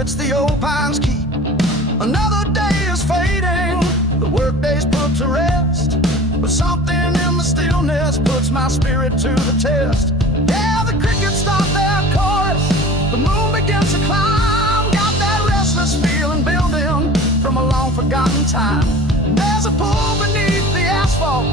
spirits the old pines keep. Another day is fading, the workday's put to rest, but something in the stillness puts my spirit to the test. Yeah, the crickets start their chorus, the moon begins to climb, got that restless feeling building from a long forgotten time. There's a pull beneath the asphalt,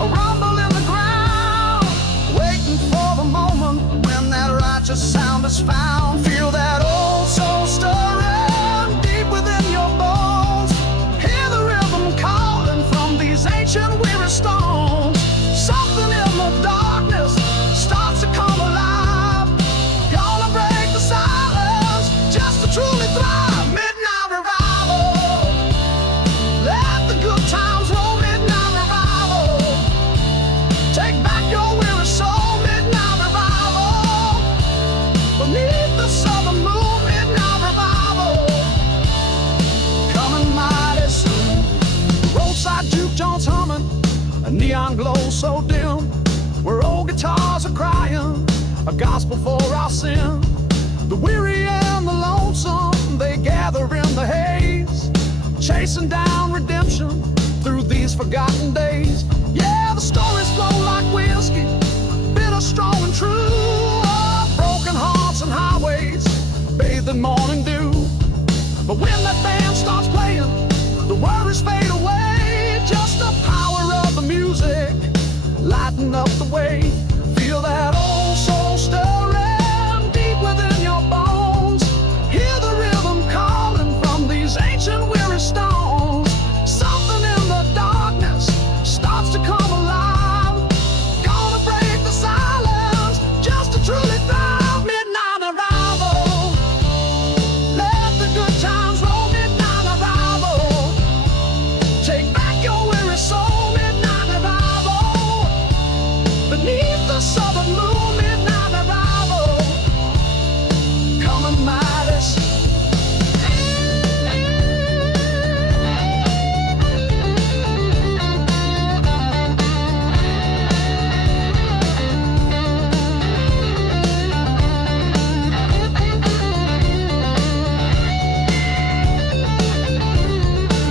a rumble in the ground, waiting for the moment when that righteous sound is found. Feel that old soul stirring deep within your bones. Hear the rhythm calling from these ancient weary stones. Something in the darkness starts to come alive. Gonna break the silence just to truly thrive. Midnight revival. Let the good times roll. Midnight revival. Take back your weary soul. Midnight revival. Beneath the southern moon. Midnight revival. Coming mighty soon. Roadside juke joints humming, a neon glow so dim, where old guitars are crying a gospel for our sin. The weary and the lonesome, they gather in the haze, chasing down redemption through these forgotten days. Yeah, the stories flow like whiskey, bitter, strong and true, of broken hearts and highways bathed in morning dew. But when that band starts playing, the worries fade away. Just the power of the music lighten up the way. Feel that old soul stirring deep within your bones. Hear the rhythm calling from these ancient weary stones. Something in the darkness starts to come alive. Gonna break the silence just to truly thrive. Midnight arrival. Let the good times roll. Midnight arrival. Take back your weary soul. Midnight revival. Beneath the southern moon. Midnight revival. Coming mighty soon.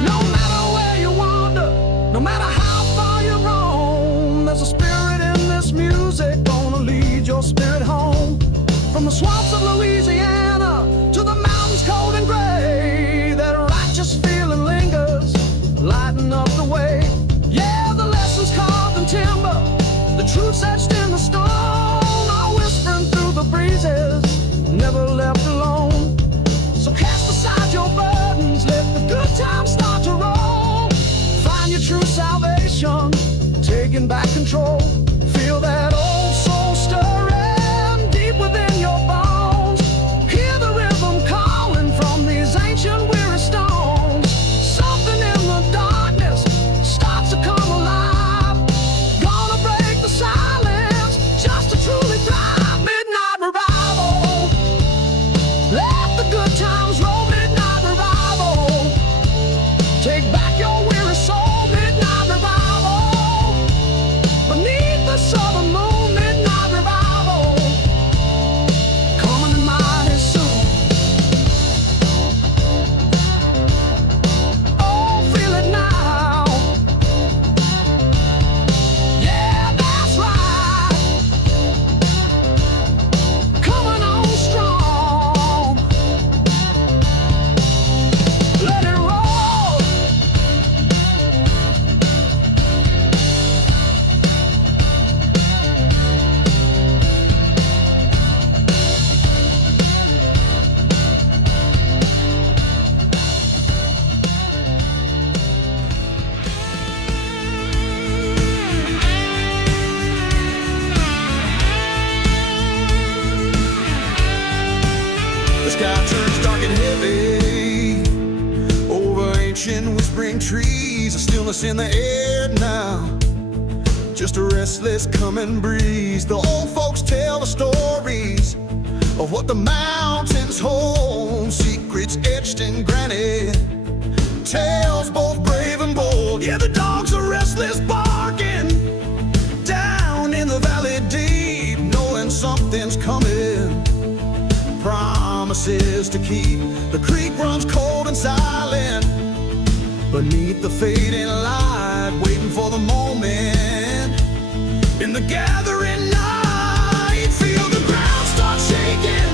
No matter where you wander, no matter how far you roam, there's a spirit in this music gonna lead your spirit home. From the swamps of Louisiana to the mountains cold and gray, that righteous feeling lingers, lighting up the way. Yeah, the lessons carved in timber, the truths etched in the stone, are whispering through the breezes, never left alone. So cast aside your burdens, let the good times start to roll. Find your true salvation, taking back control. Feel that old soul stirring deep within your bones. Hear the rhythm calling from these ancient weary stones. Something in the darkness starts to come alive. Gonna break the silence just to truly thrive. Midnight revival. Let the good times roll. Midnight revival. Take back your weary soul. Midnight revival. Beneath the southern moon. Midnight revival. Coming mighty soon. Oh, feel it now. Yeah, that's right. Coming on strong. Let it roll. The sky turns dark and heavy over ancient whispering trees. A stillness in the air now, just a restless coming breeze. The old folks tell the stories of what the mountains hold, secrets etched in granite, tales both brave and bold. Yeah, the dogs are restless barking down in the valley deep, knowing something's coming, promises to keep. The beneath the fading light, waiting for the moment. In the gathering night, feel the ground start shaking,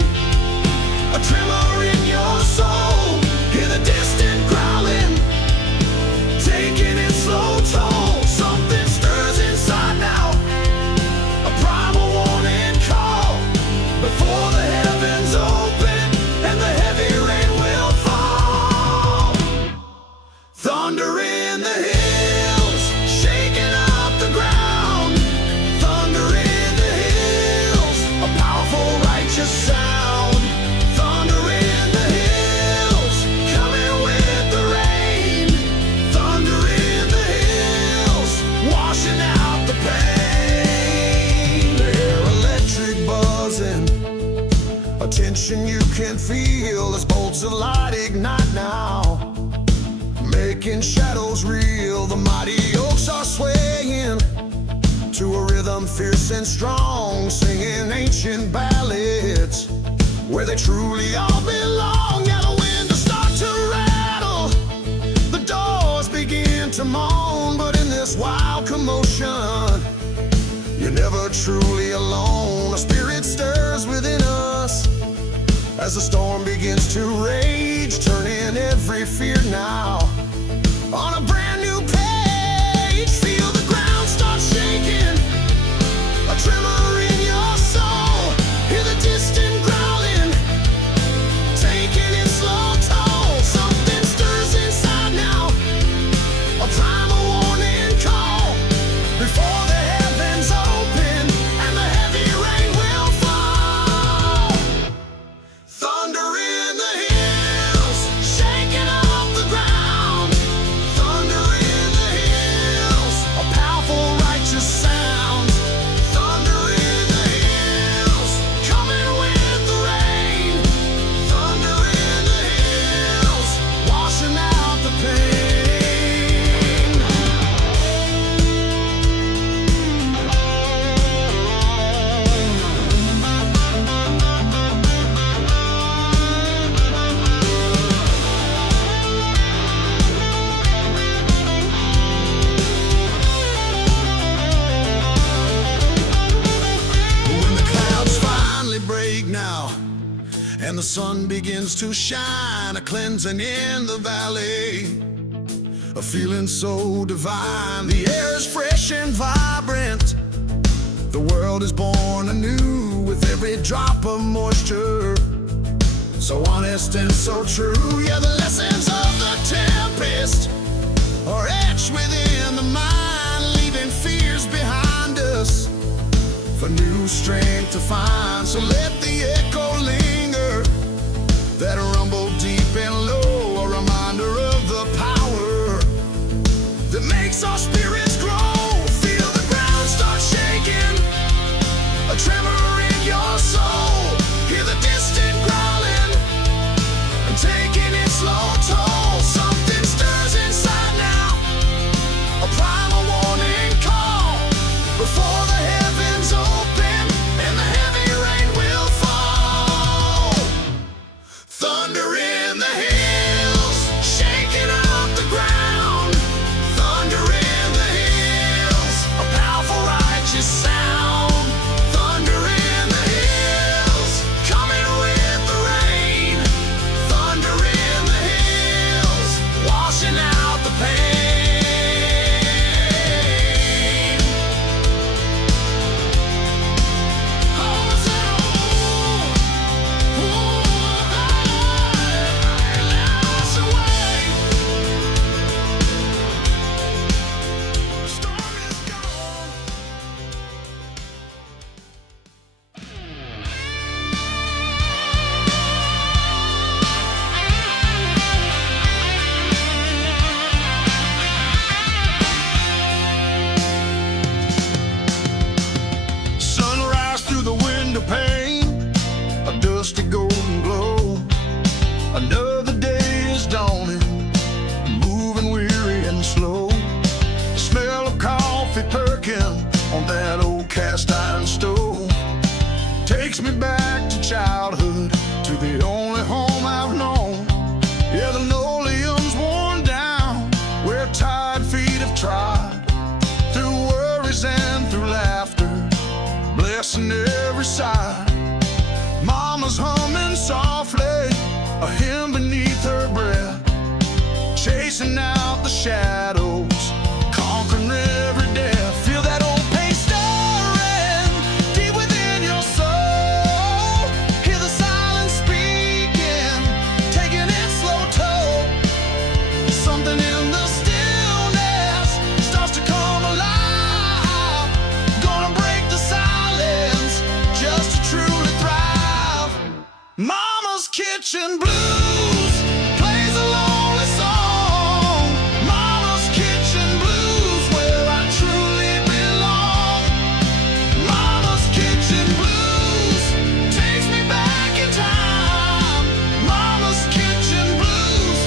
a tremor in your soul. Hear the distant growling, taking its slow toll. Something stirs inside now, a primal warning call. Before the heavens open and the heavy rain will fall. Thunder in the hills, shaking up the ground. Thunder in the hills, a powerful righteous sound. Thunder in the hills, coming with the rain. Thunder in the hills, washing out the pain. They're electric buzzing, a tension you can feel as bolts of light ignite now, making shadows real. The mighty oaks are swaying to a rhythm fierce and strong, singing ancient ballads where they truly all belong. Yeah, the windows start to rattle, the doors begin to moan, but in this wild commotion, you're never truly alone. A spirit stirs within us as the storm begins to rage, turning every fear now on a brand new page. Feel the ground start shaking, a tremor in your soul. Hear the distant growling, taking its slow toll. Something stirs inside now, a primal warning call. Before the heavens open and the heavy rain will fall. Thunder in the hills, shaking up the ground. Thunder in the hills, a powerful righteous sound. Thunder in the hills, coming with the rain. Thunder in the hills, washing out the pain. When the clouds finally break now and the sun begins to shine, a cleansing in the valley, a feeling so divine. The air is fresh and vibrant, the world is born anew with every drop of moisture, so honest and so true. Yeah, the lessons of the tempest are etched within the mind, leaving fears behind us for new strength to find. So let the echo linger, that rumble deep and low, a reminder of the power that makes our spirits grow. Feel the ground start shaking, a tremor in your soul. Hear the distant growling, taking its slow toll. Something stirs inside now, a primal warning call. Before the heavens open and the heavy rain will fall. Thunder in the hills, shaking up the ground. Thunder in the mess in every side. Mama's humming softly, a hymn beneath her breath, chasing out the shadows, conquering every death. Feel that old pain stirring deep within your soul. Hear the silence speaking, taking its slow toll. Something in the stillness starts to come alive. Gonna break the silence just to truly thrive. Mama's kitchen blues plays a lonely song. Mama's kitchen blues, where I truly belong. Mama's kitchen blues takes me back in time. Mama's kitchen blues,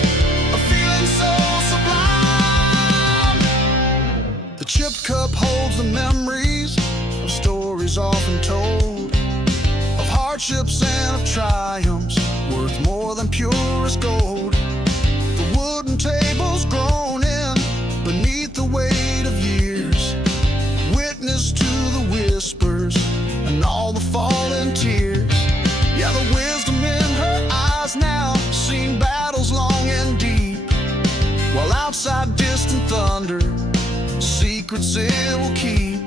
a feeling so sublime. The chip cup holds the memories of stories often told, of hardships and of triumphs, worth more than purest gold. The wooden tables groaning beneath the weight of years, witness to the whispers and all the fallen tears. Yeah, the wisdom in her eyes now, seen battles long and deep, while outside distant thunder, secrets it will keep.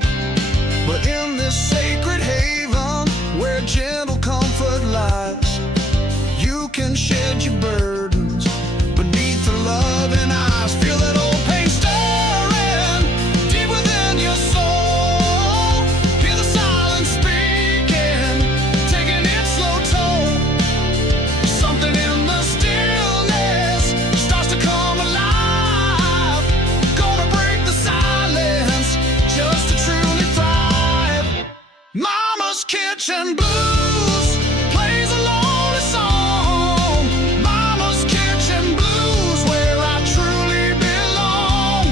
But in this sacred haven, where gentle comfort lies, you can shed your burdens beneath her loving eyes. Feel that old pain stirring deep within your soul. Hear the silence speaking, taking its slow toll. Something in the stillness starts to come alive. Gonna break the silence just to truly thrive. Mama's kitchen blues plays a lonely song. Mama's kitchen blues, where I truly belong.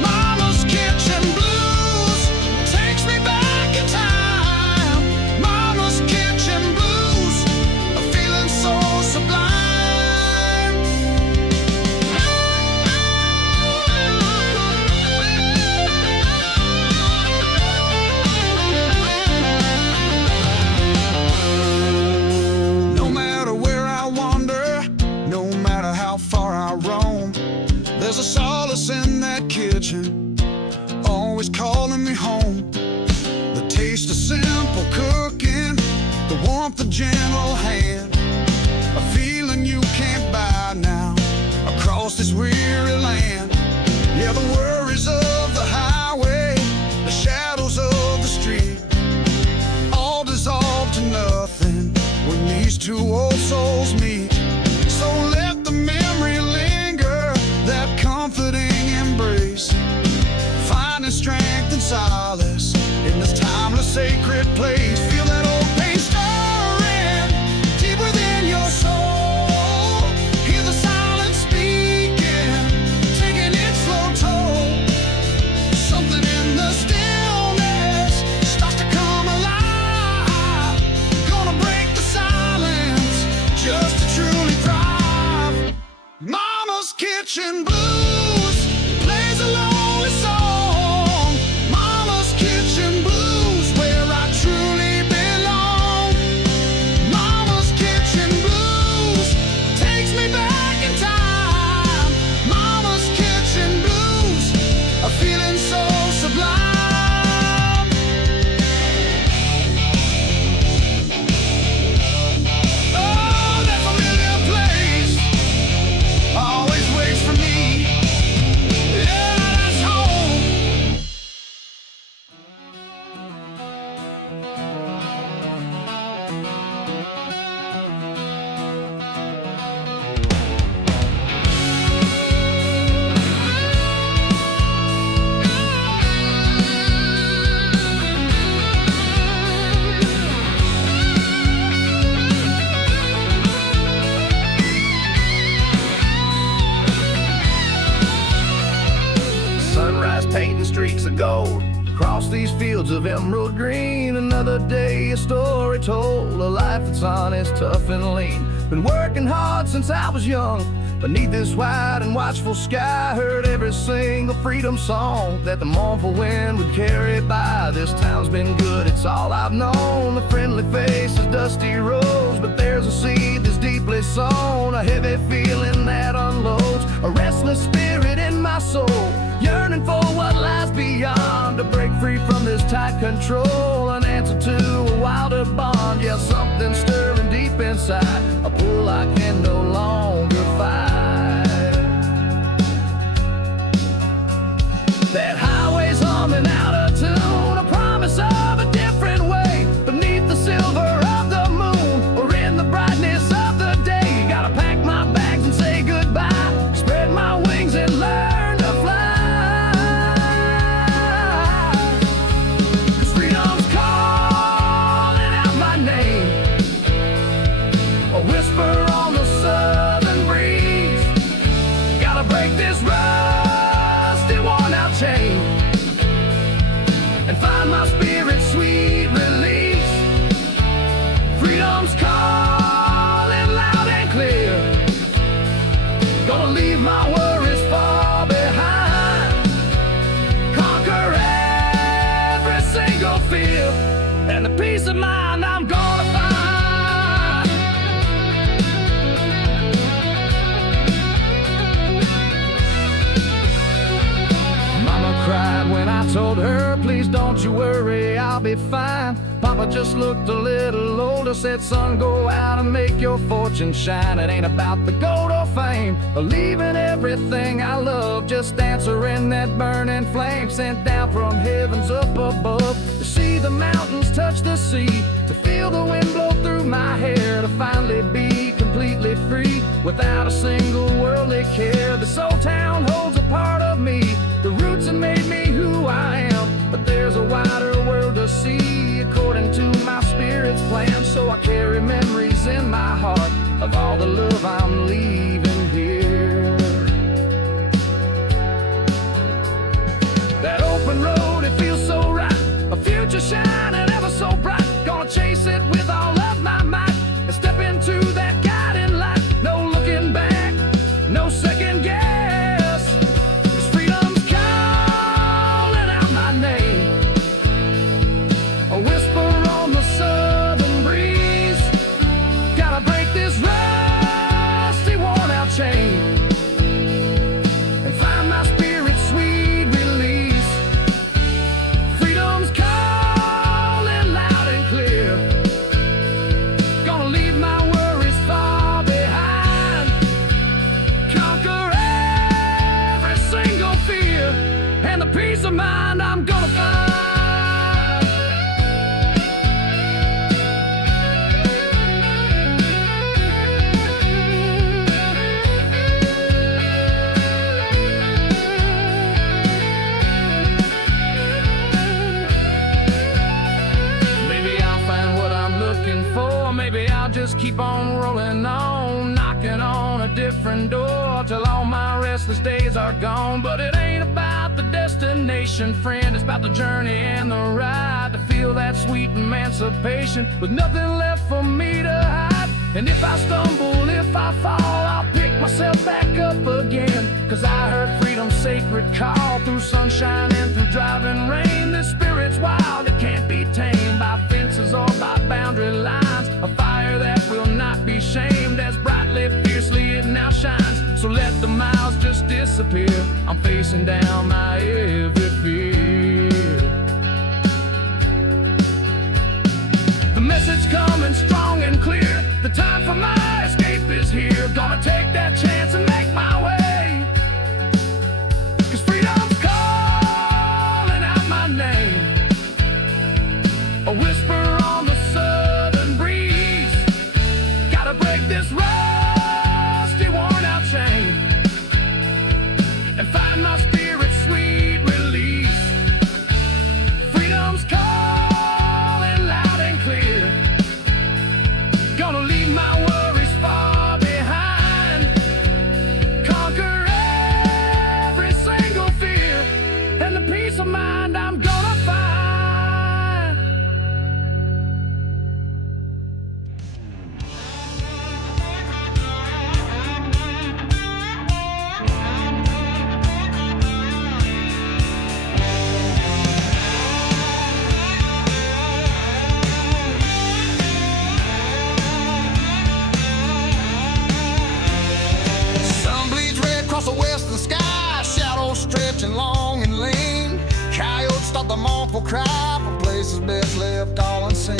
Mama's kitchen blues takes me back in time. Mama's kitchen blues, a feeling so sublime. No matter where I wander, no matter how far I roam, there's a solace in that kitchen, always calling me home. The taste of simple cooking, the warmth of gentle hand, a feeling you can't buy now across this weary land. Yeah, the worries of the highway, the shadows of the street, all dissolve to nothing when these two old souls meet. So let the memory linger, that comforting embrace, finding strength and solace in this timeless sacred place. Feel that old pain stirring deep within your soul. Hear the silence speaking, taking its slow toll. Something in the stillness starts to come alive. Gonna break the silence just to truly thrive. Mama's kitchen blues plays a lonely song. Mama's kitchen blues, where I truly belong. Mama's kitchen blues takes me back in time. Mama's kitchen blues, a feeling so sublime. Oh, that familiar place always waits for me. Yeah, that's home. Sunrise painting streaks of gold across these fields of emerald green. Another day, a story told, a life that's honest, tough and lean. Been working hard since I was young, beneath this wide and watchful sky. Heard every single the freedom song that the mournful wind would carry by. This town's been good, it's all I've known. The friendly face is dusty rose, but there's a seed that's deeply sown, a heavy feeling that unloads, a restless spirit in my soul, yearning for what lies beyond, to break free from this tight control, an answer to a wilder bond. Yeah, something stirring deep inside, a pull I can no longer fight. That highway's humming out of tune, a promise of a different way, beneath the silver of the moon, or in the brightness of the day. Gotta pack my bags and say goodbye, spread my wings and learn to fly. 'Cause freedom's calling out my name, a whisper on the southern breeze. Gotta break this rusty, worn-out chain and find my spirit's sweet release. Freedom's calling loud and clear, gonna leave my worries far behind, conquer every single fear, and the peace of mind I'm gonna find. Mama cried when I told her, please don't you worry, I'll be fine. Papa just looked a little older, said, son, go out and make your fortune shine. It ain't about the gold or fame, or leaving everything I love, just answering that burning flame sent down from heavens up above, to see the mountains touch the sea, to feel the wind blow through my hair, to finally be completely free, without a single worldly care. This old town holds a part of me, the roots that made me who I am, but there's a wider world to see, according to my spirit's plan. So I carry memories in my heart of all the love I'm leaving here. That open road, it feels so right, a future shining ever so bright, gonna chase it with all of my might, and step into that guiding light. No looking back, no second guess, 'cause freedom's calling out my name, a whisper on the southern breeze. Gotta break this rusty, worn-out chain and find my spirit's sweet release. Freedom's calling loud and clear, gonna leave my worries far behind, conquer every single fear, and the peace of mind I'm gonna find. Maybe I'll find what I'm looking for, maybe I'll just keep on rolling on, knocking on a different door till all my restless days are gone. But it ain't about the destination, friend, it's about the journey and the ride, to feel that sweet emancipation with nothing left for me to hide. And if I stumble, if I fall, I'll pick myself back up again, 'cause I heard freedom's sacred call through sunshine and through driving rain. This spirit's wild, it can't be tamed by fences or by boundary lines, a fire that will not be shamed, as brightly, fiercely it now shines. So let the miles just disappear, I'm facing down my every fear. The message coming strong and clear, the time for my escape is here, gonna take that chance and make my way, 'cause freedom's calling out my name, a whisper on the southern breeze. Gotta break this rusty, worn-out chain and find my spirit's sweet release. Freedom's calling loud and clear, gonna leave my worries far behind, conquer every single fear, and the peace of mind I'm gonna find. will cry for places best left all unseen.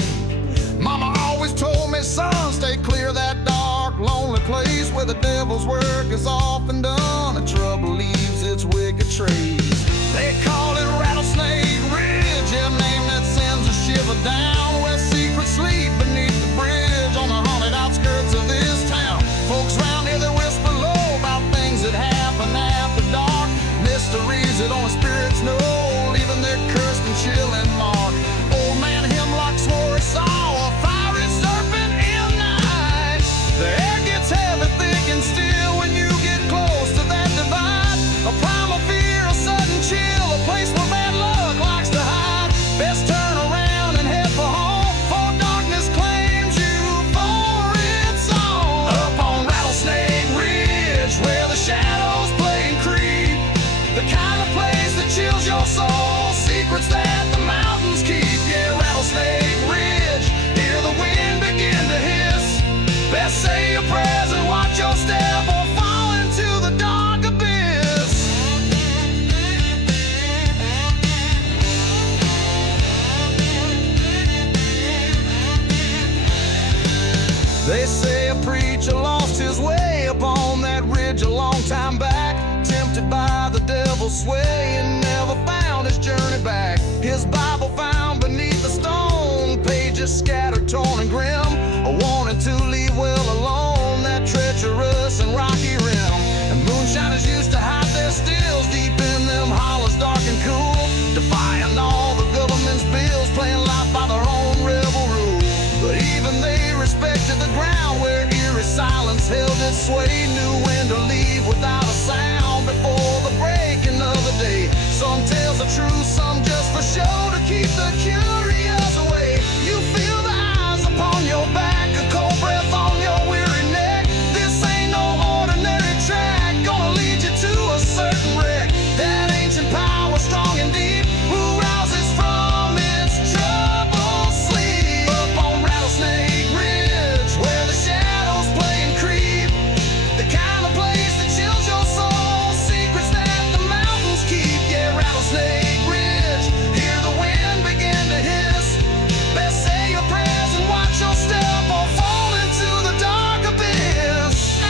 Mama always told me, son, stay clear of that dark, lonely place where the devil's work is often done and trouble leaves its wicked trace. They call it Rattlesnake Ridge, a name that sends a shiver down, where secrets sleep beneath the bridge on the haunted outskirts of this town. Folks round here, they whisper low about things that happen after dark, mysteries that only spirits know, leaving their cursed and chilling mark. Old man Hemlock swore he saw a fiery serpent in the night. The air gets heavy, thick and still when you get close to that divide. A primal fear, a sudden chill, a place where bad luck likes to hide. Best turn around and head for home, for darkness claims you for its own. Up on Rattlesnake Ridge, where the shadows play and creep, the kind of place that chills your soul, secrets that the mountains keep. Yeah, Rattlesnake Ridge, hear the wind begin to hiss. Best say your prayers and watch your step or fall into the dark abyss. They say a preacher lost his way upon that ridge a long time back, tempted by the devil's sway and never found his journey back. His Bible found beneath the stone, pages scattered, torn and grim, a warning to leave well alone that treacherous and rocky rim. And moonshiners used to hide their stills deep in them hollows dark and cool, defying all the government's bills, playing life by their own rebel rule. But even they respected the ground where eerie silence held its sway, knew when to leave without a sound before the breaking of the day. Some tales are true, some just for show, to keep the curious away. You feel the eyes upon your back, a cold breath on your weary neck. This ain't no ordinary track, gonna lead you to a certain wreck. That ancient power, strong and deep, who rouses from its troubled sleep. Up on Rattlesnake Ridge, where the shadows play and creep, the kind of place that chills your soul, secrets that the mountains keep. Yeah, Rattlesnake Ridge, hear the wind begin to hiss. Best say your prayers and watch your step or fall into the dark abyss.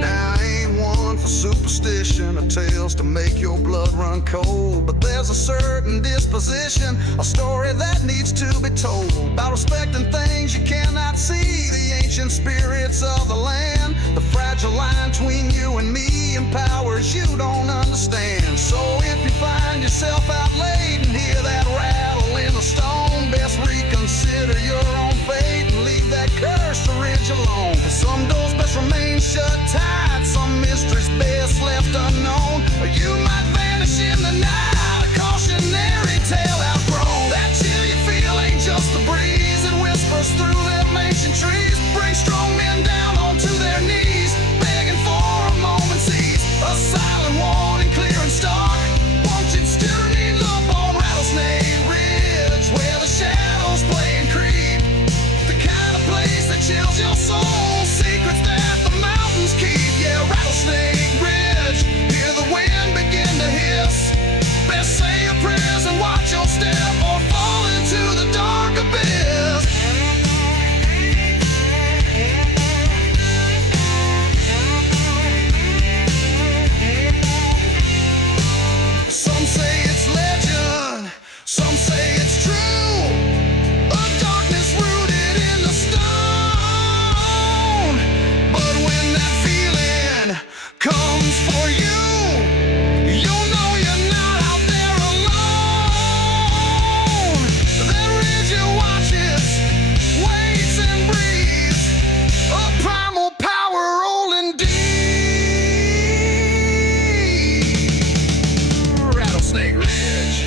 Now I ain't one for superstition or tales to make your blood run cold, but there's a certain disposition, a story that needs to be told, about respecting things you cannot see, the ancient spirits of the land. The fragile line between you and me and powers you don't understand. So if you find yourself out late and hear that rattle in the stone, best reconsider your own fate and leave that cursed ridge alone. Some doors best remain shut tight, some mysteries best left unknown, or you might vanish in the night, a cautionary tale outgrown. That chill you feel ain't just the breeze, it whispers through them ancient trees, bring strong men down onto their knees, begging for a moment's ease, a silent warning clear and stark. Won't you still need up on Rattlesnake Ridge, where the shadows play and creep, the kind of place that chills your soul, secrets that the mountains keep. Yeah, Rattlesnake Ridge, hear the wind begin to hiss. Best say your prayers and watch your step or fall into the dark abyss. Some say it's legend, some say it's true, a darkness rooted in the stone. But when that feeling comes for you, you'll know you're not out there alone. That ridge you watches, waits and breathes, a primal power rolling deep. Rattlesnake Ridge.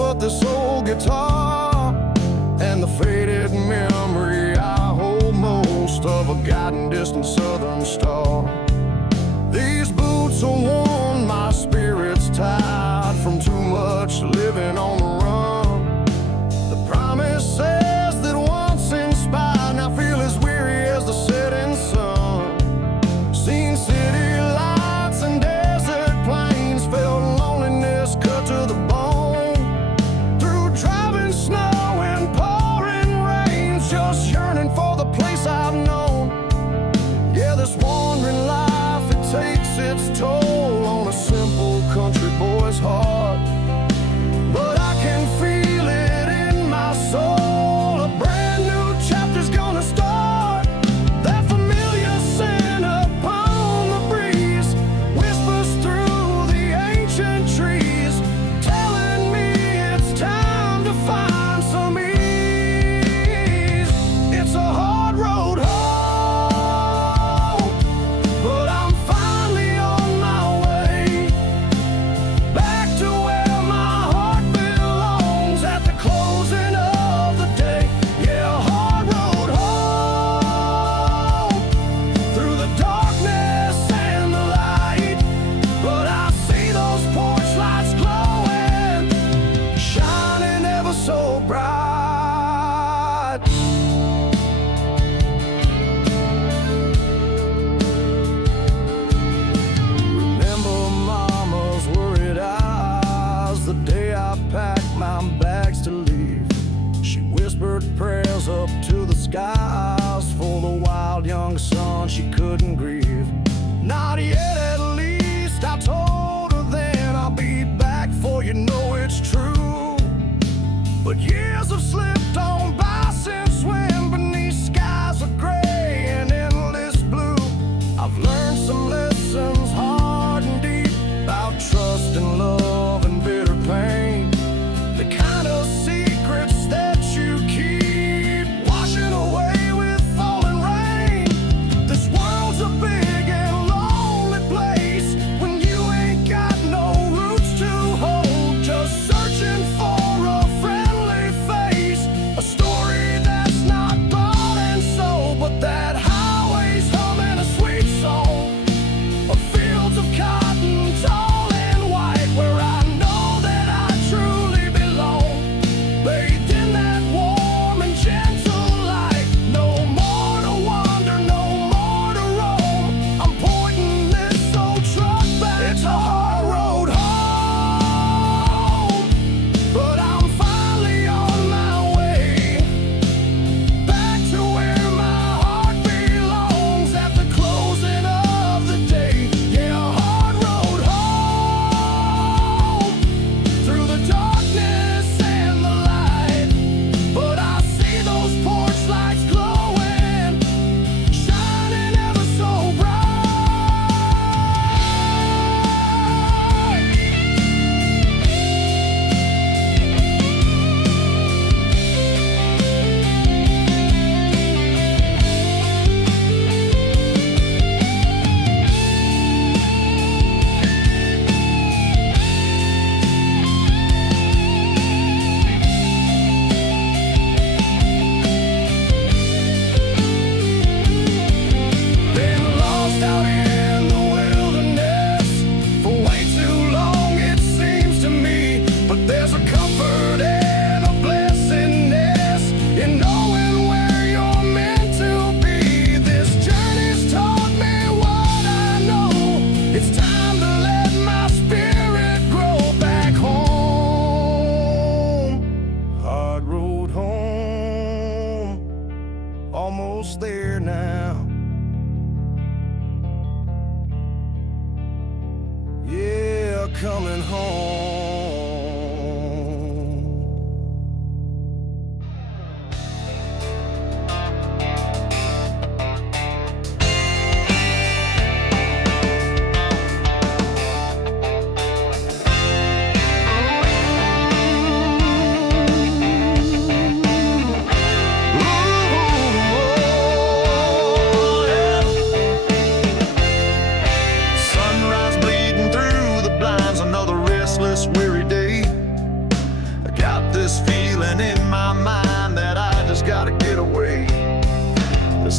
but this old guitar and the faded memory I hold most of a guiding distant southern star. These boots are worn, my spirit's tired from too much living on the run. The promise says that once inspired, now feel as weary as the setting sun. Seen city lights and desert plains, felt loneliness cut to the bone. Through driving snow and pouring rains, just yearning for the place I've known. Yeah, this wandering life, it takes its toll on a simple country boy's heart. But I can feel it in my soul, a brand new chapter's gonna start. That familiar scent upon the breeze whispers through the ancient trees, telling me it's time to find some ease. It's a hard road home, but I'm finally on my way back to where my heart belongs at the closing of the day. Yeah, a hard road home through the darkness and the light, but I see those porch lights glowing, shining ever so bright. Remember mama's worried eyes the day I packed my bags to leave. She whispered prayers up to the skies for the wild young son she couldn't grieve. Not yet, at least, I told her then. I'll be back, for you know it's true. But years have slipped on by since when, beneath skies of gray and endless blue. I've learned some lessons hard and deep about trust and love and bitter pain. The kind of secrets that you keep washing away with falling rain. This world's a big and lonely place when you ain't got no roots to hold, just searching for a friendly face, a story that's not bought and sold, but that highway's humming a sweet song of fields of cotton, tall and white, where I know that I truly belong, bathed in that warm and gentle light. No more to wander, no more to roam. I'm pointing this old truck back. It's a hard road home, but I'm finally on my way back to where my heart belongs at the closing of the day. Yeah, a hard road home through the darkness and the light, but I see those porch lights glowing, shining ever so bright. Been lost out in the wilderness for way too long, it seems to me. But there's a comfort and a blessedness in knowing where you're meant to be. This journey's taught me what I know. It's time to let my spirit grow back home. Hard road home, almost there now. Yeah, coming home. Sunrise bleeding through the blinds, another restless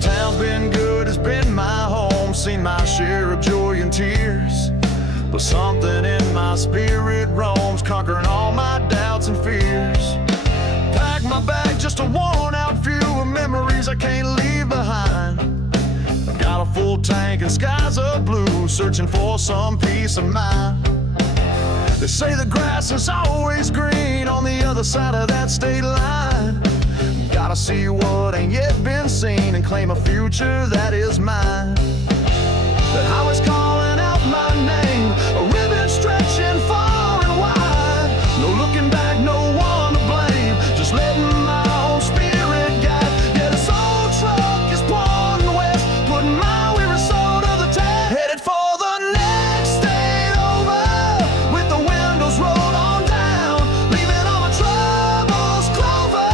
town's been good, it's been my home, seen my share of joy and tears. But something in my spirit roams, conquering all my doubts and fears. Pack my bag, just a worn-out few of memories I can't leave behind. I've got a full tank and skies of blue, searching for some peace of mind. They say the grass is always green on the other side of that state line. Gotta see what ain't yet been seen and claim a future that is mine. The highway's calling out my name, a ribbon stretching far and wide. No looking back, no one to blame, just letting my own spirit guide. Yeah, this old truck is pointing west, putting my weary soul to the test. Headed for the next state over, with the windows rolled on down, leaving all my troubles clover,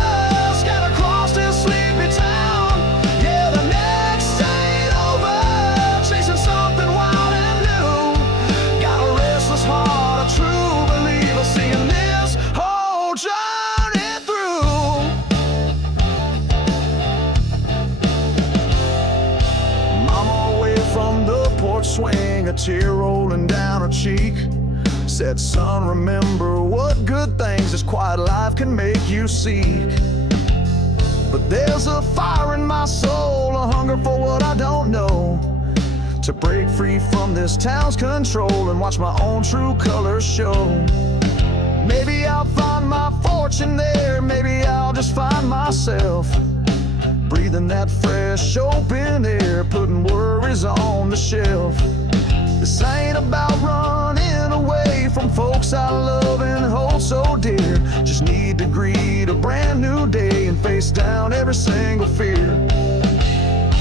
scattered across this sleepy town. Yeah, the next state over, chasing something wild and new. Got a restless heart, a true believer, seeing this whole journey through. Mama away from the porch swing, a tear rolling down her cheek, said, son, remember what good things this quiet life can make you seek. But there's a fire in my soul, a hunger for what I don't know, to break free from this town's control and watch my own true colors show. Maybe I'll find my fortune there, maybe I'll just find myself breathing that fresh open air, putting worries on the shelf. This ain't about running away from folks I love and hold so dear. Just need to greet a brand new day and face down every single fear.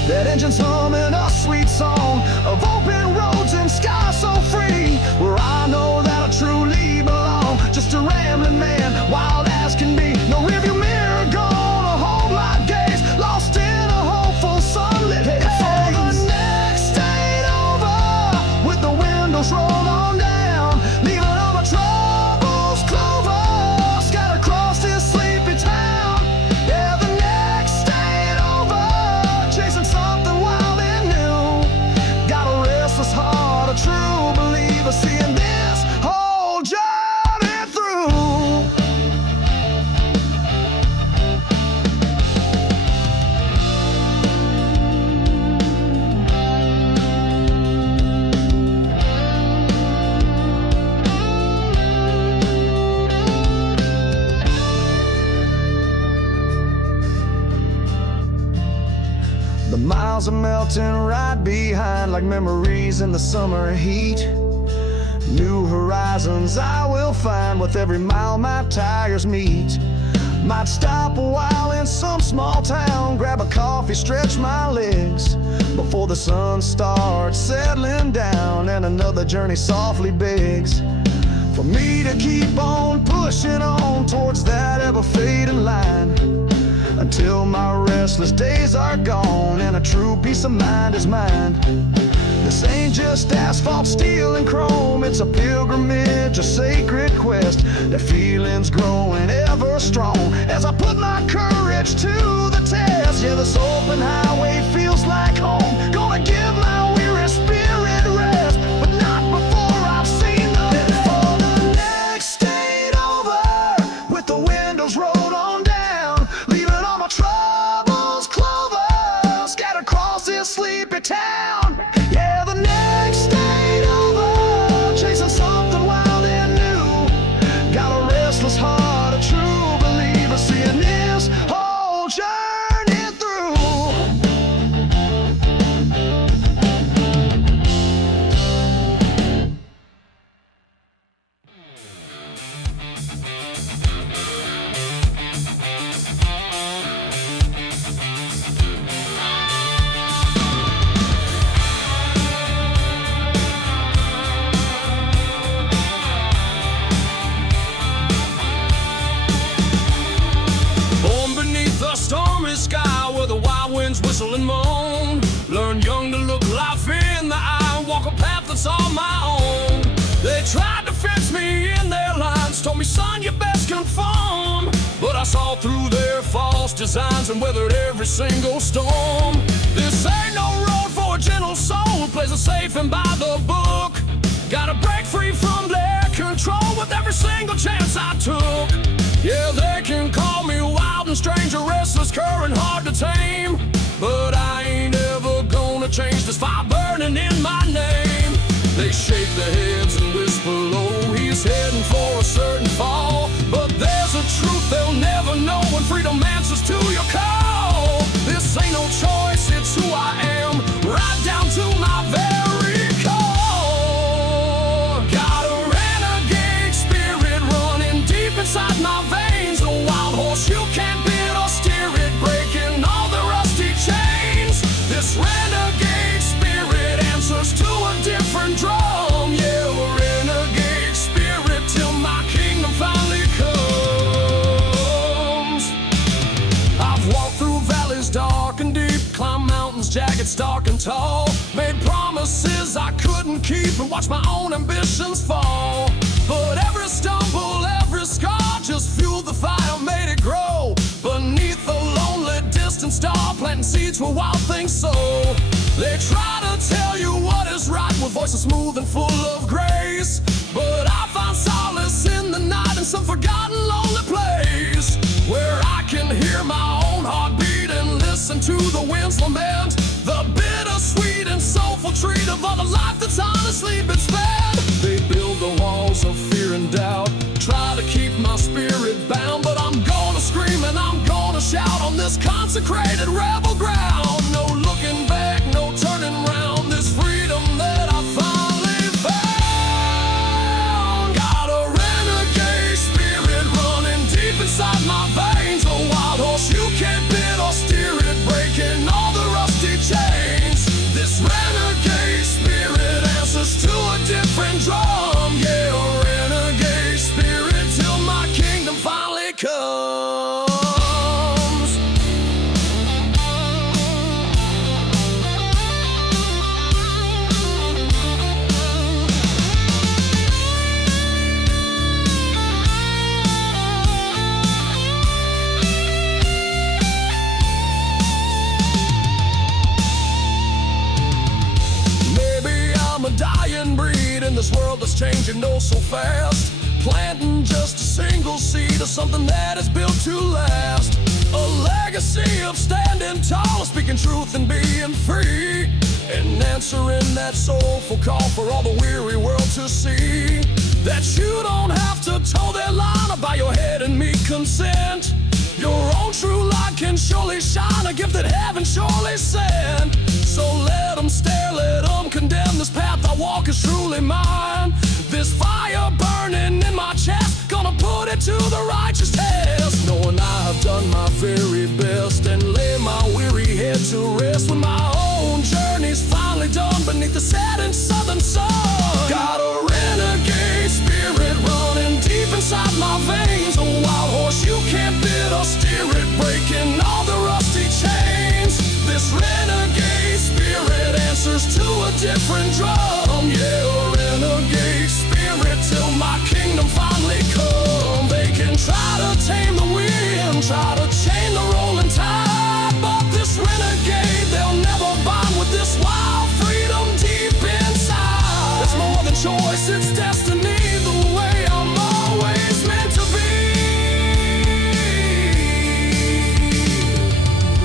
That engine's humming a sweet song of open roads and sky so free, where I know that I truly belong. Just a rambling man, wild as can be. No rearview mirror gonna hold my gaze, lost in a hopeful sunlit haze. For the next state over, with the windows rolled on down, leaving all my troubles clover, scattered across this sleepy town. Yeah, the next state over, chasing something wild and new. Got a restless heart, a true believer, seeing this whole journey through. The miles are melting right behind, like memories in the summer heat. New horizons I will find with every mile my tires meet. Might stop a while in some small town, grab a coffee, stretch my legs before the sun starts settling down and another journey softly begs for me to keep on pushing on towards that ever-fading line, until my restless days are gone and a true peace of mind is mine. This ain't just asphalt, steel, and chrome, it's a pilgrimage, a sacred quest. The feeling's growing ever strong as I put my courage to the test. Yeah, this open highway feels like home, gonna give my weary spirit rest, but not before I've seen the best. For the next state over, with the windows rolled on down, leaving all my troubles clover, scattered across this sleepy town. Yeah, the next state over, chasing something wild and new. Got a restless heart, a true believer, seeing this whole journey through. Whistle and moan, learn young to look life in the eye, walk a path that's all my own. They tried to fence me in their lines, told me, son, you best conform, but I saw through their false designs and weathered every single storm. This ain't no road for a gentle soul, plays it safe and by the book. Gotta break free from their control with every single chance I took. Yeah, they can call me wild and strange, or restless, current, hard to tame, but I ain't ever gonna change this fire burning in my name. They shake their heads and whisper low, he's heading for a certain fall, but there's a truth they'll never know when freedom answers to your call. This ain't no choice, it's who I am, right down to my very core. Got a renegade spirit running deep inside my veins, a wild horse you can't beat or steer it, breaking all the rusty chains. This renegade spirit answers to a different drum. Yeah, a renegade spirit till my kingdom finally comes. I've walked through valleys dark and deep, climbed mountains jagged, stark and tall, made promises I couldn't keep, and watched my own ambitions fall. But every stumble, every scar just fueled the fire, made it grow. Beneath the lonely distant star, planting seeds where wild things sow. They try to tell you what is right with voices smooth and full of grace, but I find solace in the night in some forgotten lonely place, where I can hear my own heartbeat and listen to the winds lament, the bittersweet and soulful treat of all the life that's honestly been spent. They build the walls of fear and doubt, try to keep my spirit bound, but I'm gonna scream and I'm gonna shout on this consecrated rebel ground. No looking back, no turning round, this freedom that I finally found. Got a renegade spirit running deep inside my veins, a wild horse you can't bid or steer it, breaking all the rusty chains. This renegade spirit answers to a different drum. Yeah, a renegade spirit till my kingdom finally comes. Dying breed in this world that's changing oh so fast, planting just a single seed of something that is built to last, a legacy of standing tall, speaking truth and being free, and answering that soulful call for all the weary world to see, that you don't have to toe their line or bow your head and meet consent. Your own true light can surely shine, a gift that heaven surely sent. So let them stare, let them condemn, this path I walk is truly mine. This fire burning in my chest, gonna put it to the righteous test, knowing I have done my very best and lay my weary head to rest when my own journey's finally done beneath the setting southern sun. Got a renegade spirit running deep inside my veins, a wild horse you can't bid or steer it, breaking all the rusty chains. This renegade spirit answers to a different drum. Yeah, a renegade spirit till my kingdom finally come. They can try to tame the wind, try to chain the rolling tide, but this renegade, they'll never bind with this wild freedom deep inside. It's more than choice, it's destiny, the way I'm always meant to be.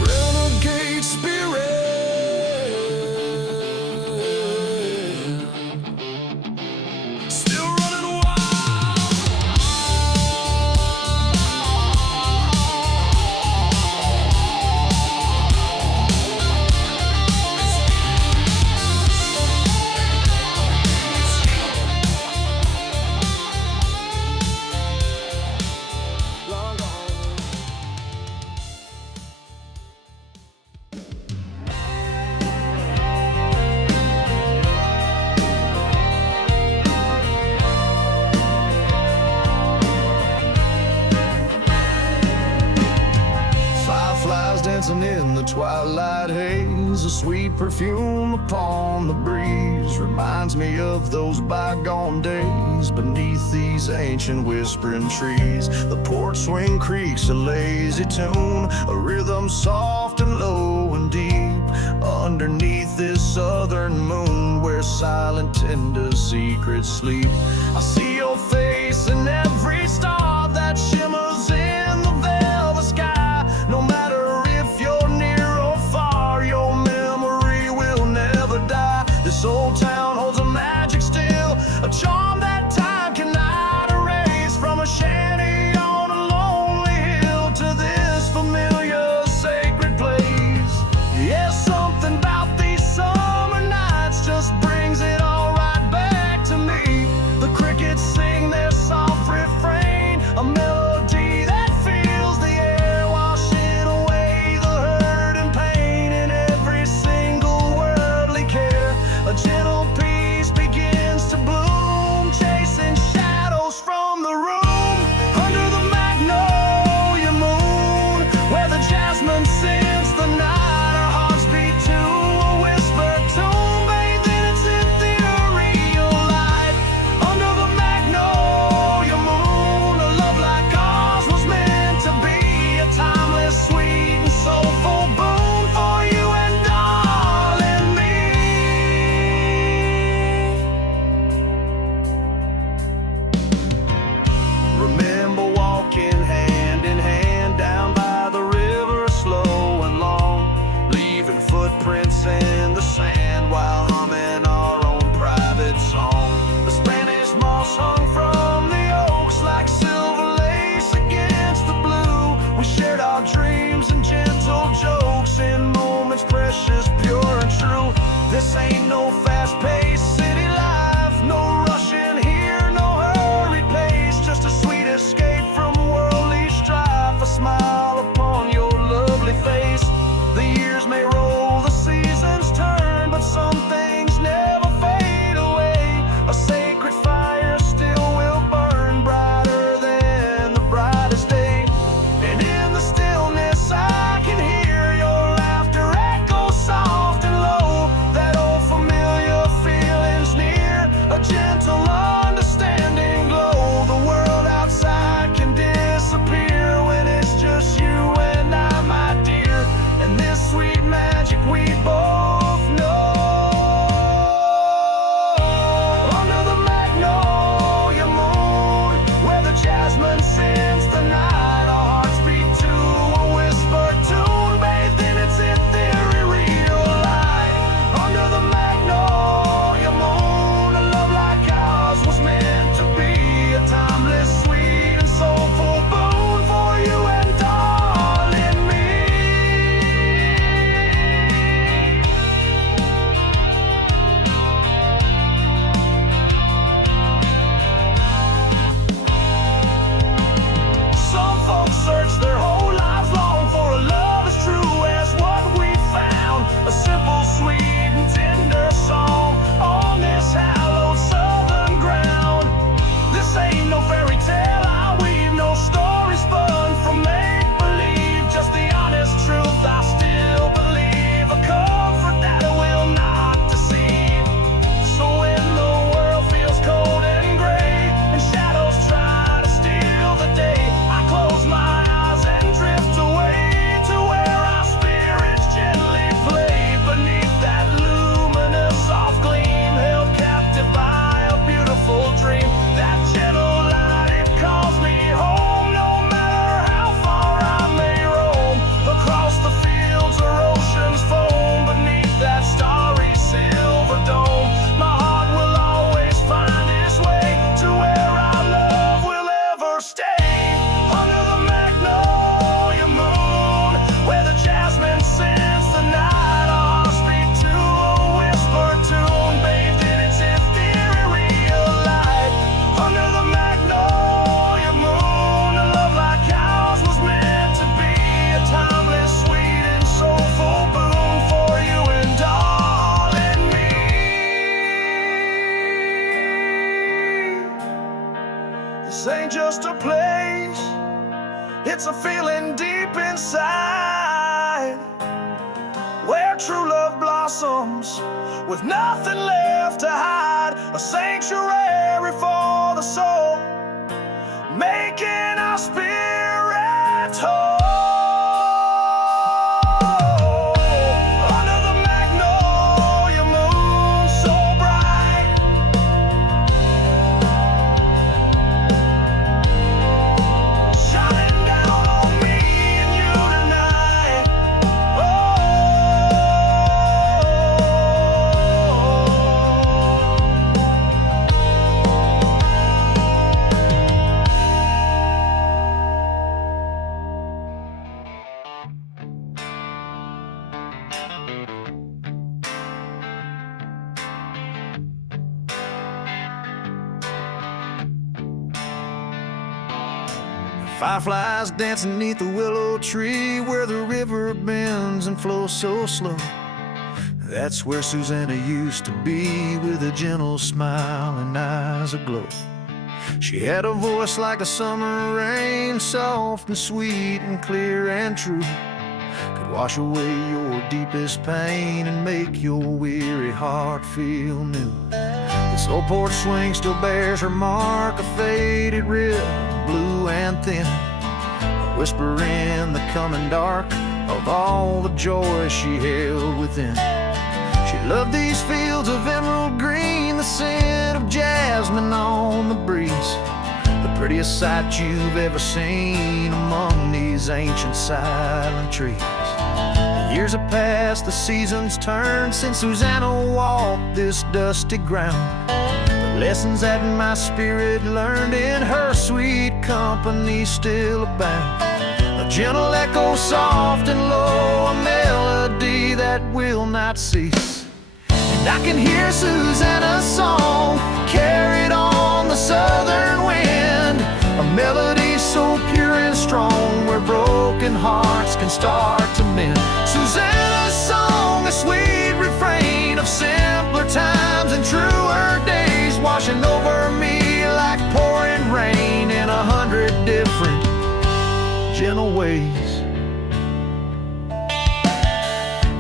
Renegade spirit, still running wild. Long gone. Fireflies dancing in the twilight haze, a sweet perfume upon the breeze reminds me of those bygone days beneath these ancient whispering trees. The porch swing creaks a lazy tune, a rhythm soft and low and deep, underneath this southern moon, where silent tender secrets sleep. I see your face in every star that shimmers in the velvet sky. No matter if you're near or far, your memory will never die. This old town holds a magic still, a charm that time cannot erase. From a shanty on a lonely hill to this familiar sacred place. Yes, something about these summer nights just brings it all right back to me. The crickets sing their soft refrain, a melody that fills the air, washing away the hurt and pain in every single worldly care. A gentle peace begins to bloom, chasing shadows from the room. Under the magnolia moon, where the jasmine scents the night, our hearts beat to a whisper tune, bathed in its ethereal light. Under the magnolia moon, a love like ours was meant to be, a timeless, sweet, and soulful boon for you and darling me. Remember walking hand in hand down by the river, slow and long, leaving footprints in the sand while humming our own private song. The Spanish moss hung from the oaks like silver lace against the blue. We shared our dreams and gentle jokes in moments precious, pure and true. This ain't no fast-paced city life, no rush in here, no hurried pace, just a sweet escape from worldly strife, a smile upon your lovely face. The years may roll, the seasons turn, but some things never fade away. A sacred fire still will burn brighter than the brightest day. And in the stillness I can hear your laughter echo soft and low. That old familiar feeling's near, a gentle understanding glow. The world outside can disappear when it's just you and I, my dear, and this sweet magic we both know. Under the magnolia moon, where the jasmine scents the night, our hearts beat to a whisper tune, bathed in its ethereal light. Under the magnolia moon, a love like ours was meant to be, a timeless, sweet, and soulful boon for you and darling me. Some folks search their whole lives long for a love as true as what we found, a simple, sweet, and tender song on this hallowed southern ground. This ain't no fairy tale I weave, no story spun from make-believe, just the honest truth I still believe, a comfort that will not deceive. So when the world feels cold and gray and shadows try to steal the day, I close my eyes and drift away to where our spirits gently play beneath that luminous soft gleam, held captive by a beautiful dream. That gentle light, it calls me home, no matter how far I may roam, across the fields or ocean's foam, beneath that starry silver dome. My heart will always find its way to where our love will ever stay. Under the magnolia moon, where the jasmine scents the night, our hearts beat to a whisper tune, bathed in its ethereal light. Under the magnolia moon, a love like ours was meant to be, a timeless, sweet, and soulful boon for you and darling me. This ain't just a place, it's a feeling deep inside, where true love blossoms with nothing left to hide, a sanctuary for the soul, making our spirit whole. Under the magnolia Fireflies dancing neath the willow tree where the river bends and flows so slow. That's where Susannah used to be, with a gentle smile and eyes aglow. She had a voice like the summer rain, soft and sweet and clear and true. Could wash away your deepest pain and make your weary heart feel new. This old porch swing still bears her mark, a faded rib, blue and thin, a whisper in the coming dark of all the joy she held within. She loved these fields of emerald green, the scent of jasmine on the breeze, the prettiest sight you've ever seen among these ancient silent trees. The years have passed, the seasons turned since Susannah walked this dusty ground. The lessons that my spirit learned in her sweet company still abound. A gentle echo, soft and low, a melody that will not cease. And I can hear Susannah's song carried on the southern wind, a melody so pure and strong where broken hearts can start to mend. Susannah's song, a sweet refrain of simpler times and truer days, washing over me like pouring rain in 100 different gentle ways.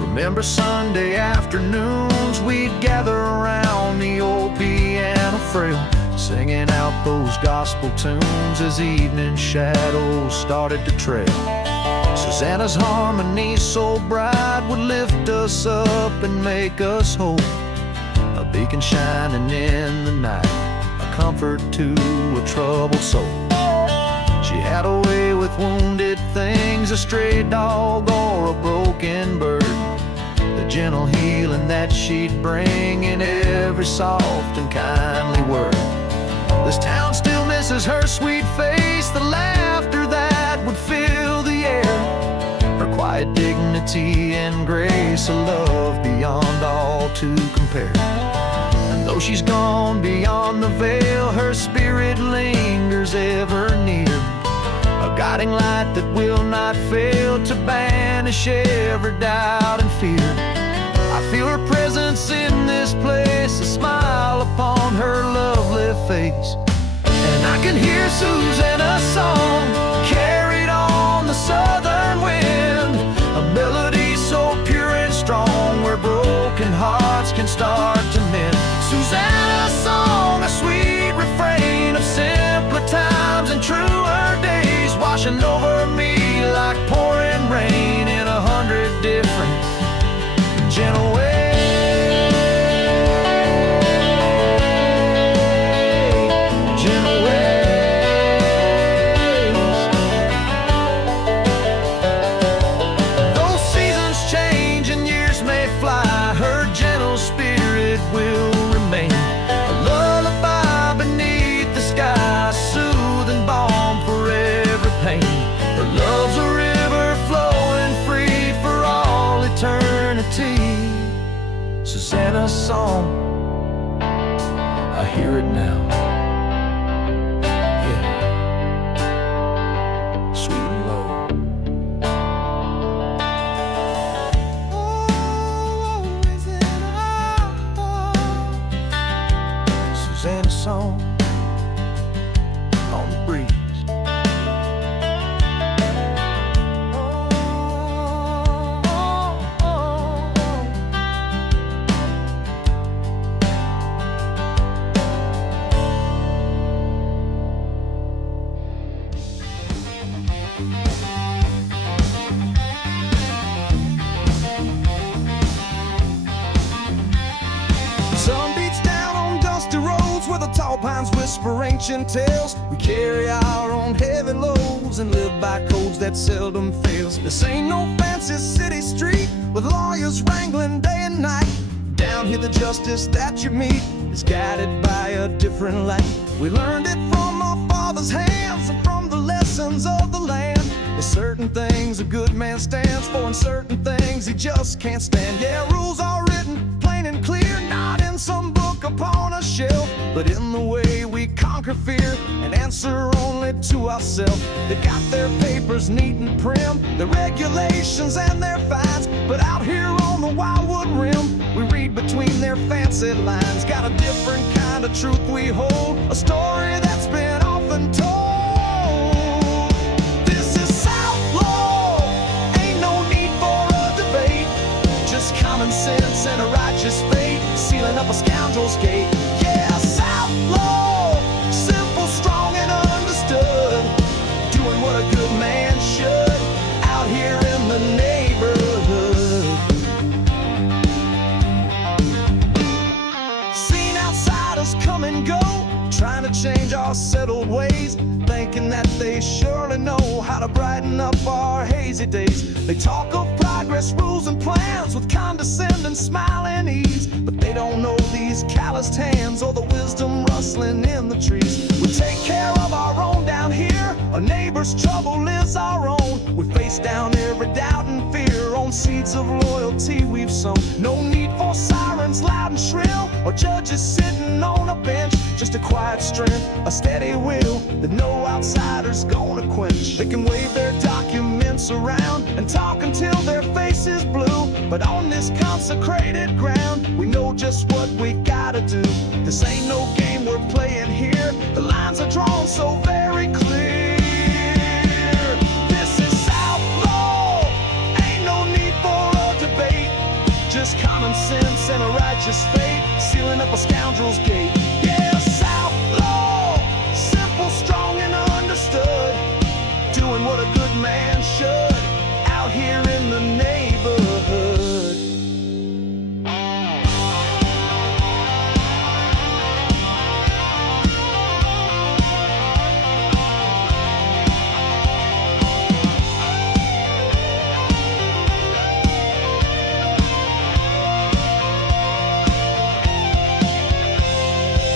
Remember Sunday afternoons, we'd gather around the old piano frail, singing out those gospel tunes as evening shadows started to trail. Susannah's harmony so bright would lift us up and make us whole, a beacon shining in the night, a comfort to a troubled soul. She had a way with wounded things, a stray dog or a broken bird, the gentle healing that she'd bring in every soft and kindly word. This town still misses her sweet face, the laughter that would fill the air, her quiet dignity and grace, a love beyond all to compare. And though she's gone beyond the veil, her spirit lingers ever near, a guiding light that will not fail to banish every doubt and fear. I feel her presence in this place, a smile upon her lovely face. And I can hear Susannah's song carried on the southern wind, a melody so pure and strong where broken hearts can start to mend. Susannah's song, a sweet refrain of simpler times and truer days, washing over me like pouring rain in 100 different gentle ways. Gentle ways. Though seasons change and years may fly, her gentle spirit will remain, a lullaby beneath the sky, soothing balm for every pain. Her love's a river flowing free for all eternity. Susannah's song, I hear it now. Yeah, sweet and low. Oh, is it Susannah's song on the breeze. Sun beats down on dusty roads where the tall pines whisper ancient tales. We carry our own heavy loads and live by codes that seldom fails. This ain't no fancy city street with lawyers wrangling day and night. Down here the justice that you meet is guided by a different light. We learned it from our father's hands and from the lessons of the land. There's certain things a good man stands for and certain things he just can't stand. Yeah, rules are written plain plain and clear, not in some book upon a shelf, but in the way we conquer fear and answer only to ourselves. They got their papers neat and prim, their regulations and their fines, but out here on the wildwood rim, we read between their fancy lines. Got a different kind of truth we hold, a story that's been often told. This is Southlaw, ain't no need for a debate, just common sense and a righteous fate, sealing up a scoundrel's gate. Yeah, Southlaw, simple, strong, and understood, doing what a good man should out here in the neighborhood. Seen outsiders come and go, trying to change our settled ways, thinking that they surely know how to brighten up our hazy days. They talk of progress, rules, and plans with condescending smile and ease, but they don't know these calloused hands or the wisdom rustling in the trees. We take care of our own down here, our neighbor's trouble is our own. We face down every doubt and fear on seeds of loyalty we've sown. No need for sirens loud and shrill, or judges sitting on a bench, just a quiet strength, a steady will that no outsider's gonna quench. They can wave their documents around and talk until their face is blue, but on this consecrated ground, we know just what we gotta do. This ain't no game we're playing here, the lines are drawn so very clear. This is Southlaw, ain't no need for a debate, just common sense and a righteous fate, sealing up a scoundrel's gate. Yeah, Southlaw, simple, strong, and understood, doing what a good man should out here in the neighborhood.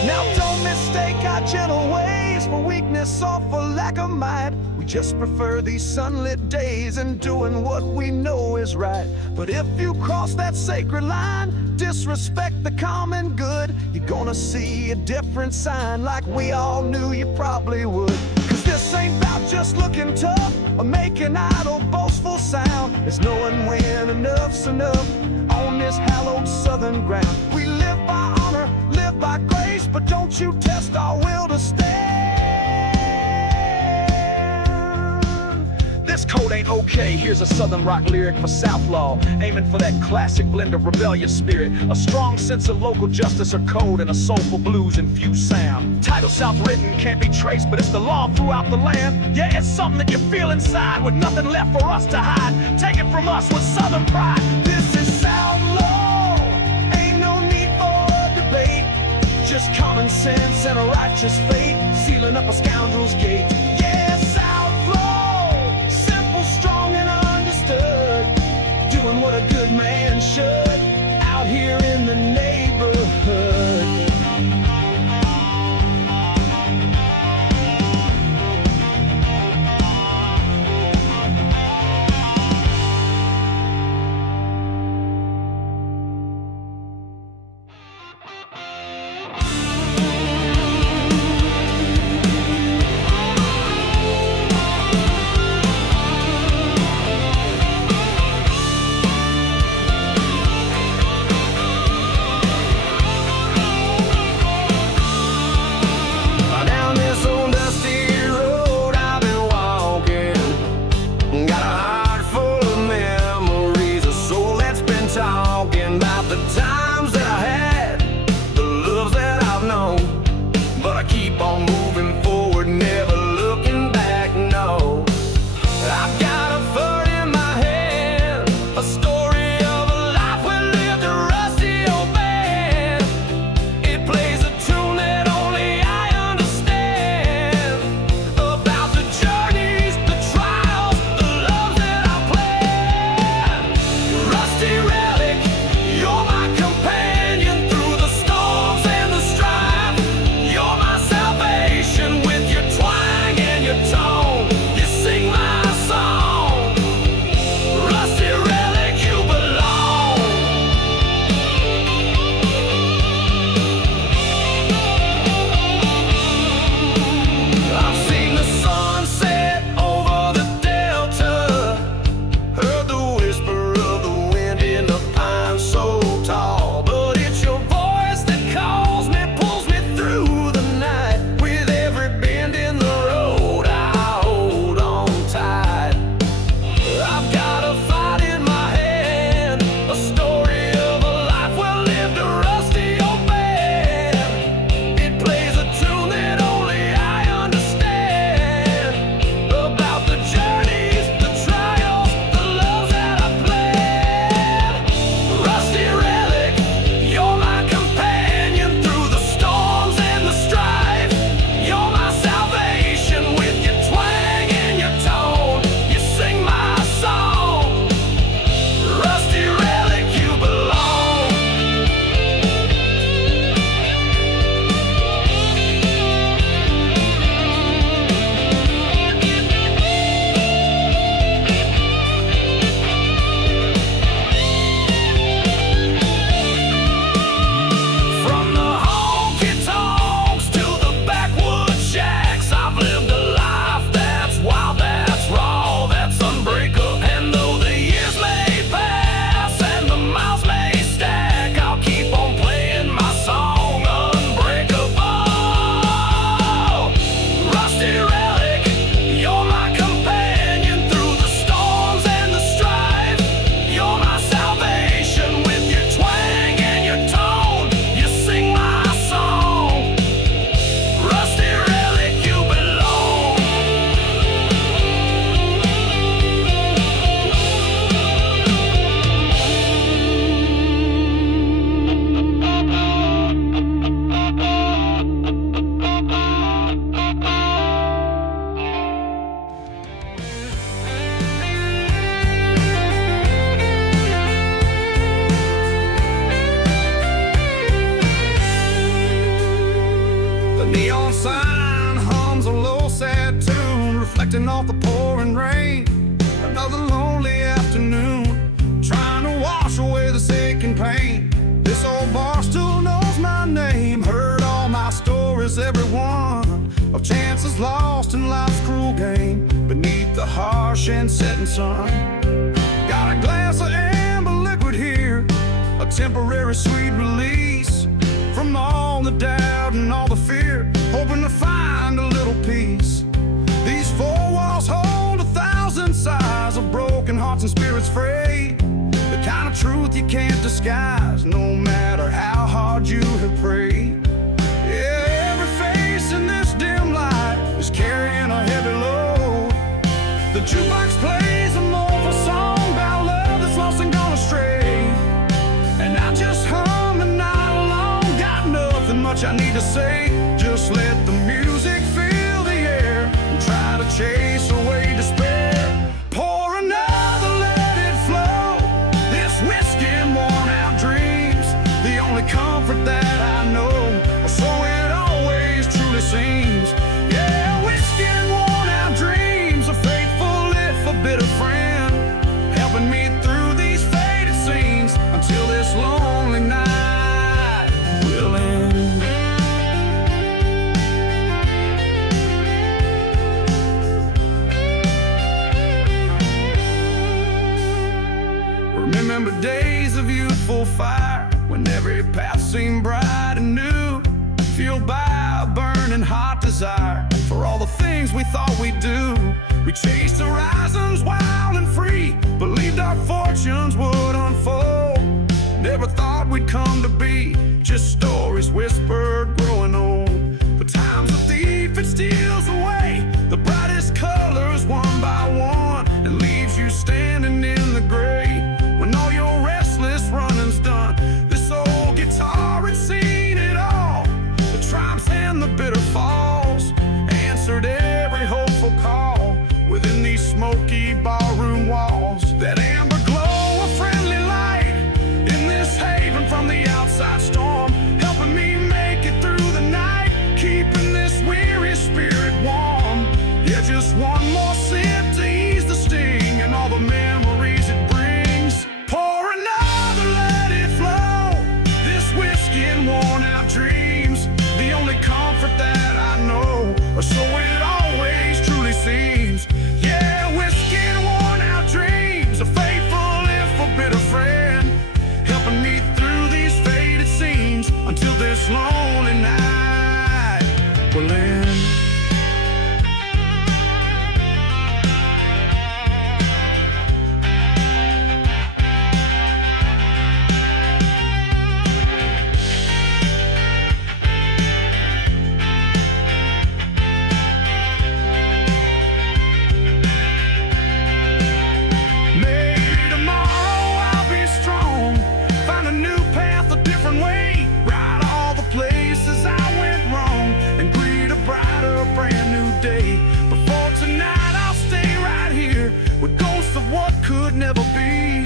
Now don't mistake our gentle ways for weakness or for lack of might. We just prefer these sunlit days and doing what we know is right. But if you cross that sacred line, disrespect the common good, you're gonna see a different sign like we all knew you probably would. Cause this ain't about just looking tough or making idle boastful sound. It's knowing when enough's enough on this hallowed southern ground. We live by honor, live by grace, but don't you test our will to stand. This code ain't okay. Here's a southern rock lyric for Southlaw, aiming for that classic blend of rebellious spirit, a strong sense of local justice or code, and a soulful blues infused sound. Title South written can't be traced, but it's the law throughout the land. Yeah, it's something that you feel inside with nothing left for us to hide. Take it from us with southern pride. This is Southlaw, ain't no need for a debate, just common sense and a righteous fate, sealing up a scoundrel's gate. Yeah, Southlaw, simple, strong, and understood, doing what a good man should out here in the neighborhood. off the pouring rain. Another lonely afternoon, trying to wash away this aching pain. This old bar still knows my name. Heard all my stories, every one, of chances lost in life's cruel game. Beneath the harsh and setting sun, got a glass of amber liquid here, a temporary sweet release from all the doubt and all the fear, hoping to find a little peace. These four walls hold 1,000 sighs of broken hearts and spirits frayed, the kind of truth you can't disguise, no matter how hard you have prayed. Yeah, every face in this dim light is carrying a heavy load. The jukebox plays a mournful song about love that's lost and gone astray, and I just hum and nod along. Got nothing much I need to say, just let the music fill the air and try to chase away despair. Pour another, let it flow, this whiskey and worn out dreams, the only comfort that I know, or so it always truly seems. Yeah, whiskey and worn out dreams, a faithful if a bitter friend, helping me through these faded scenes until this lonely night will end. Remember days of youthful fire, when every path seemed bright and new, fueled by a burning hot desire for all the things we thought we'd do. We chased horizons wild and free, believed our fortunes would unfold. Never thought we'd come to be just stories whispered growing old. But time's a thief, it steals away the brightest colors one by one, and leaves you standing in the gray when all your restless running's done. This old guitar had seen it all, the triumphs and the bitter falls, answered every hopeful call within these smoky barroom walls. That amber glow, a friendly light in this haven from the outside storm, helping me make it through the night, keeping this weary spirit warm. Yeah, just one more sip to ease the sting and all the memories it brings. Pour another, let it flow, this whiskey and worn out dreams, the only comfort that I know, or so it always truly seems. Yeah, whiskey and worn out dreams, a faithful if a bitter friend, helping me through these faded scenes until this lonely night will end. Maybe tomorrow I'll be strong, find a new path, a different way, right all the places I went wrong, and greet a brighter, brand new day. Before tonight I'll stay right here with ghosts of what could never be,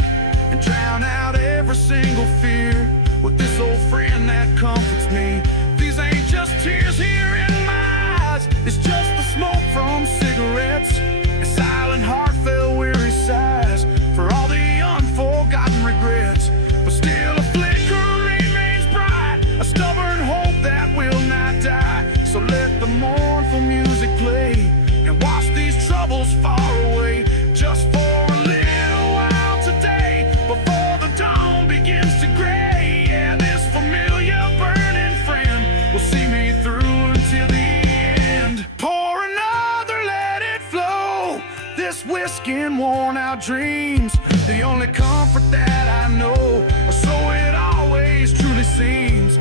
and drown out every single fear with this old friend that comforts me. These ain't just tears here in my eyes, it's just the smoke from cigarettes, and silent heartfelt weary sighs for all the unforgotten regrets. But still a flicker remains bright, a stubborn hope that will not die. So let the mournful music play and wash these troubles far away, just for a little while today, before the dawn begins to gray. Yeah, this familiar burning friend will see me through until the end. Pour another, let it flow, this whiskey and worn out dreams, the only comfort that I know, or so it always truly seems.